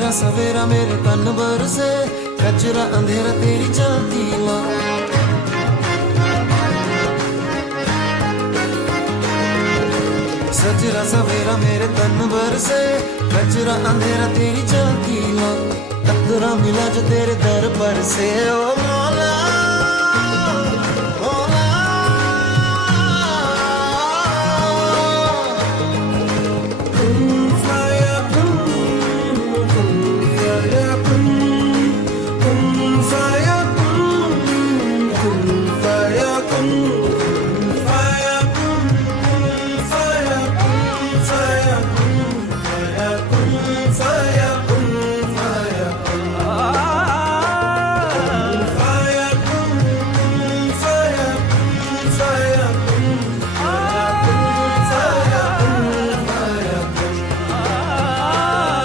सजरा सवेरा मेरे तन बरसे, कचरा अंधेरा तेरी चलती ला। सजरा सवेरा मेरे तन बरसे, कचरा अंधेरा तेरी चलती ला। कतरा मिला जो तेरे दर पर से, ओ